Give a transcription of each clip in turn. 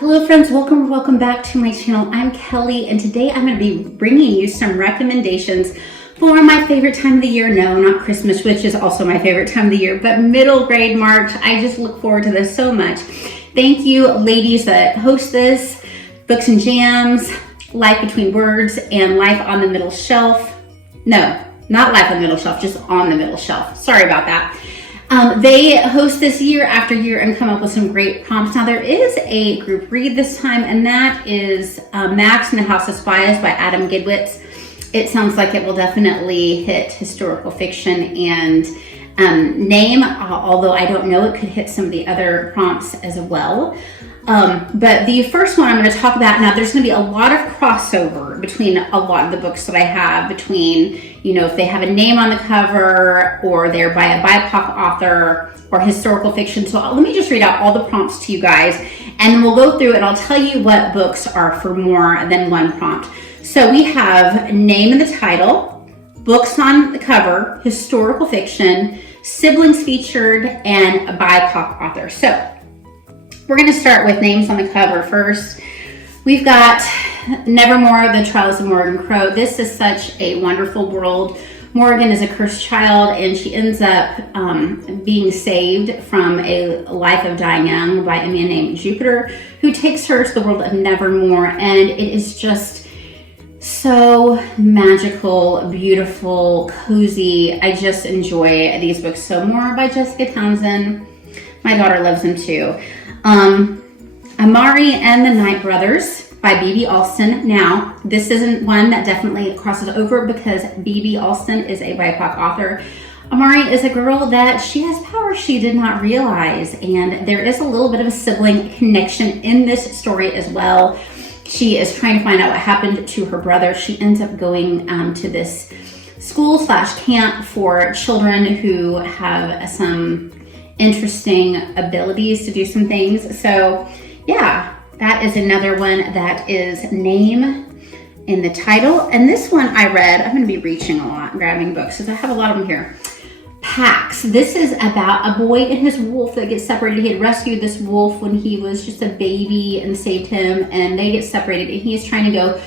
Hello friends, welcome back to my channel. I'm Kelly and today I'm going to be bringing you some recommendations for my favorite time of the year. No, not Christmas, which is also my favorite time of the year, but middle grade March. I just look forward to this so much. Thank you ladies that host this, Books and Jams, Life Between Words, and Life on the Middle Shelf. No, not Life on the Middle Shelf, just On the Middle Shelf. Sorry about that. They host this year after year and come up with some great prompts. Now there is a group read this time, and that is Max and the House of Spies by Adam Gidwitz. It sounds like it will definitely hit historical fiction and name, although I don't know, it could hit some of the other prompts as well. But the first one I'm going to talk about, now there's going to be a lot of crossover between a lot of the books that I have, between, you know, if they have a name on the cover or they're by a BIPOC author or historical fiction. So let me just read out all the prompts to you guys and then we'll go through and I'll tell you what books are for more than one prompt. So we have name in the title, books on the cover, historical fiction, siblings featured, and a BIPOC author. So we're going to start with names on the cover first. We've got Nevermoor, The Trials of Morrigan Crow. This is such a wonderful world. Morrigan is a cursed child and she ends up being saved from a life of dying young by a man named Jupiter, who takes her to the world of Nevermoor, and it is just so magical, beautiful, cozy. I just enjoy these books. So More by Jessica Townsend. My daughter loves them too. Amari and the Night Brothers by B.B. Alston. Now, this isn't one that definitely crosses over because B.B. Alston is a BIPOC author. Amari is a girl that she has powers she did not realize, and there is a little bit of a sibling connection in this story as well. She is trying to find out what happened to her brother. She ends up going to this school/camp for children who have some interesting abilities to do some things. So yeah, that is another one that is name in the title. And this one I read, I'm going to be reaching a lot, grabbing books because I have a lot of them here. Pax. This is about a boy and his wolf that gets separated. He had rescued this wolf when he was just a baby and saved him, and they get separated and he is trying to go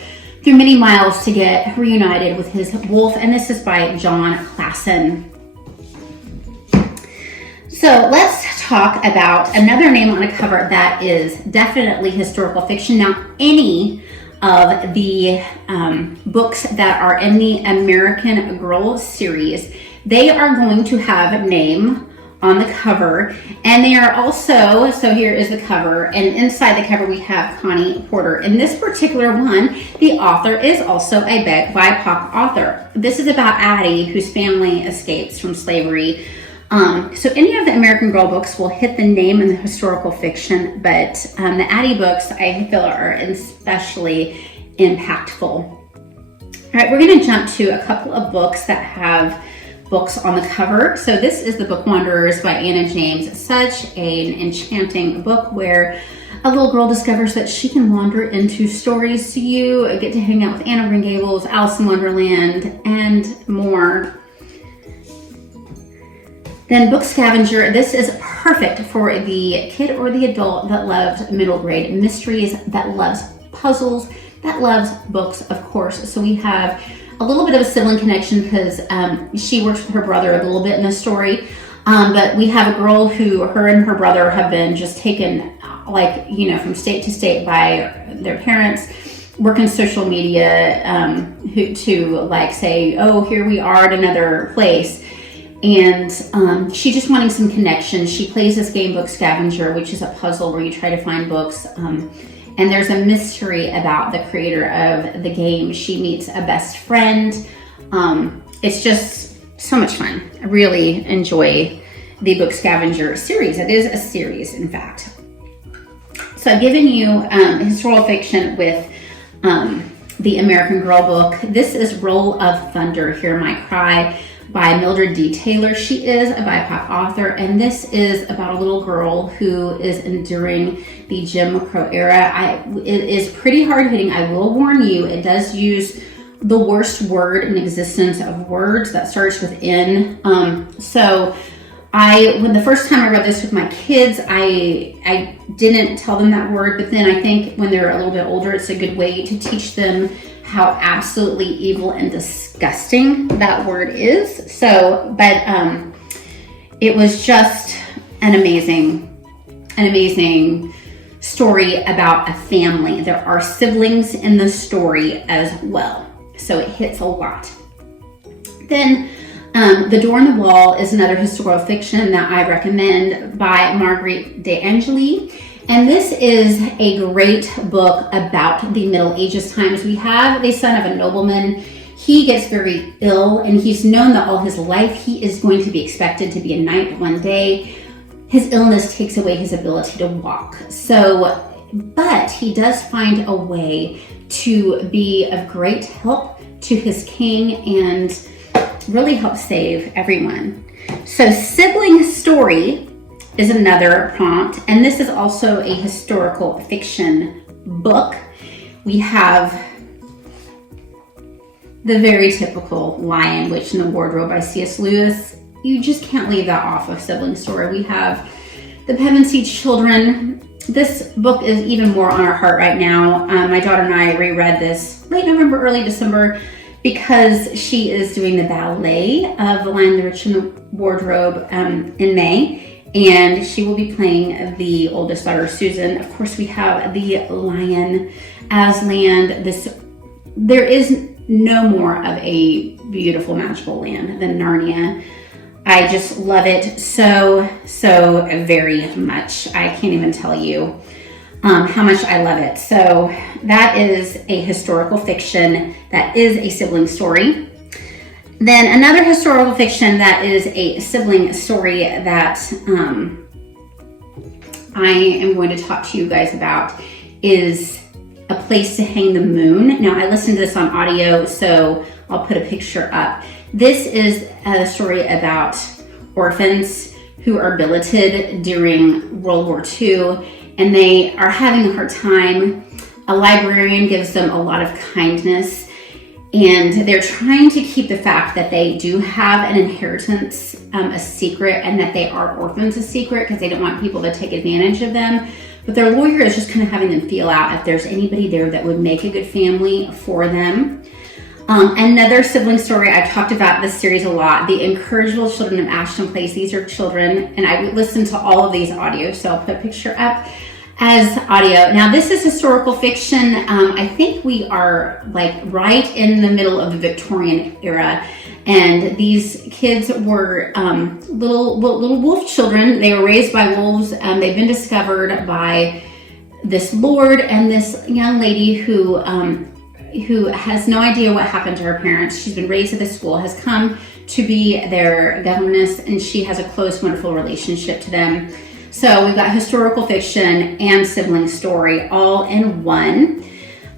through many miles to get reunited with his wolf. And this is by Jon Klassen. So let's talk about another name on a cover that is definitely historical fiction. Now, any of the books that are in the American Girl series, they are going to have a name on the cover, and they are also, so here is the cover, and inside the cover we have Connie Porter. In this particular one, the author is also a BIPOC author. This is about Addy, whose family escapes from slavery. So any of the American Girl books will hit the name in the historical fiction, but the Addy books I feel are especially impactful. All right, we're going to jump to a couple of books that have books on the cover. So this is the Bookwanderers by Anna James. Such an enchanting book where a little girl discovers that she can wander into stories to you, get to hang out with Anne of Green Gables, Alice in Wonderland, and more. Then Book Scavenger. This is perfect for the kid or the adult that loves middle grade mysteries, that loves puzzles, that loves books, of course. So we have a little bit of a sibling connection because she works with her brother a little bit in this story. But we have a girl who, her and her brother have been just taken, like, you know, from state to state by their parents, working social media to like say, oh, here we are at another place. And she's just wanting some connection. She plays this game, Book Scavenger, which is a puzzle where you try to find books. And there's a mystery about the creator of the game. She meets a best friend. It's just so much fun. I really enjoy the Book Scavenger series. It is a series, in fact. So I've given you historical fiction with the American Girl book. This is Roll of Thunder, Hear My Cry by Mildred D. Taylor. She is a BIPOC author, and this is about a little girl who is enduring the Jim Crow era. It is pretty hard-hitting. I will warn you, it does use the worst word in existence of words that starts with N. So when the first time I read this with my kids, I didn't tell them that word, but then I think when they're a little bit older, it's a good way to teach them how absolutely evil and disgusting that word is. So, but it was just an amazing story about a family. There are siblings in the story as well, so it hits a lot. Then The Door on the Wall is another historical fiction that I recommend by Marguerite de Angeli. And this is a great book about the Middle Ages times. We have the son of a nobleman. He gets very ill, and he's known that all his life he is going to be expected to be a knight one day. His illness takes away his ability to walk. But he does find a way to be of great help to his king and really help save everyone. So sibling story is another prompt, and this is also a historical fiction book. We have the very typical Lion, Witch, and the Wardrobe by C.S. Lewis. You just can't leave that off of sibling story. We have The Pevensey Children. This book is even more on our heart right now. My daughter and I reread this late November, early December, because she is doing the ballet of The Lion, the Witch, and the Wardrobe in May. And she will be playing the oldest daughter, Susan. Of course, we have the Lion, Aslan. There is no more of a beautiful magical land than Narnia. I just love it so very much. I can't even tell you how much I love it. So that is a historical fiction that is a sibling story. Then another historical fiction that is a sibling story that I am going to talk to you guys about is A Place to Hang the Moon. Now, I listened to this on audio, so I'll put a picture up. This is a story about orphans who are billeted during World War II, and they are having a hard time. A librarian gives them a lot of kindness, and they're trying to keep the fact that they do have an inheritance a secret, and that they are orphans a secret, because they don't want people to take advantage of them. But their lawyer is just kind of having them feel out if there's anybody there that would make a good family for them. Another sibling story, I've talked about this series a lot, The Incorrigible Children of Ashton Place. These are children, and I listened to all of these audios, so I'll put a picture up as audio. Now, this is historical fiction. I think we are like right in the middle of the Victorian era, and these kids were little wolf children. They were raised by wolves. They've been discovered by this lord and this young lady who has no idea what happened to her parents. She's been raised at this school, has come to be their governess, and she has a close, wonderful relationship to them. So we've got historical fiction and sibling story all in one.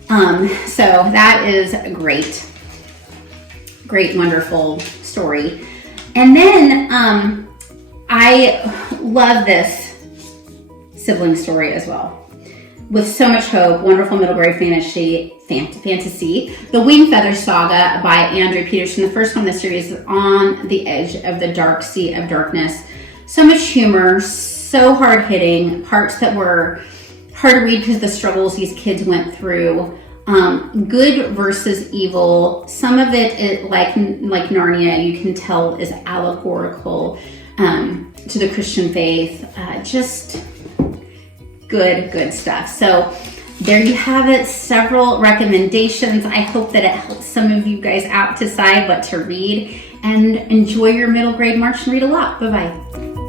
So that is a great, wonderful story. And then I love this sibling story as well. With so much hope, wonderful middle grade fantasy, The Wing Feather Saga by Andrew Peterson. The first one in the series is On the Edge of the Dark Sea of Darkness. So much humor, so hard-hitting, parts that were hard to read because of the struggles these kids went through. Good versus evil. Some of it, like Narnia, you can tell is allegorical to the Christian faith. Just good stuff. So there you have it, several recommendations. I hope that it helps some of you guys out to decide what to read, and enjoy your middle grade March and read a lot. Bye-bye.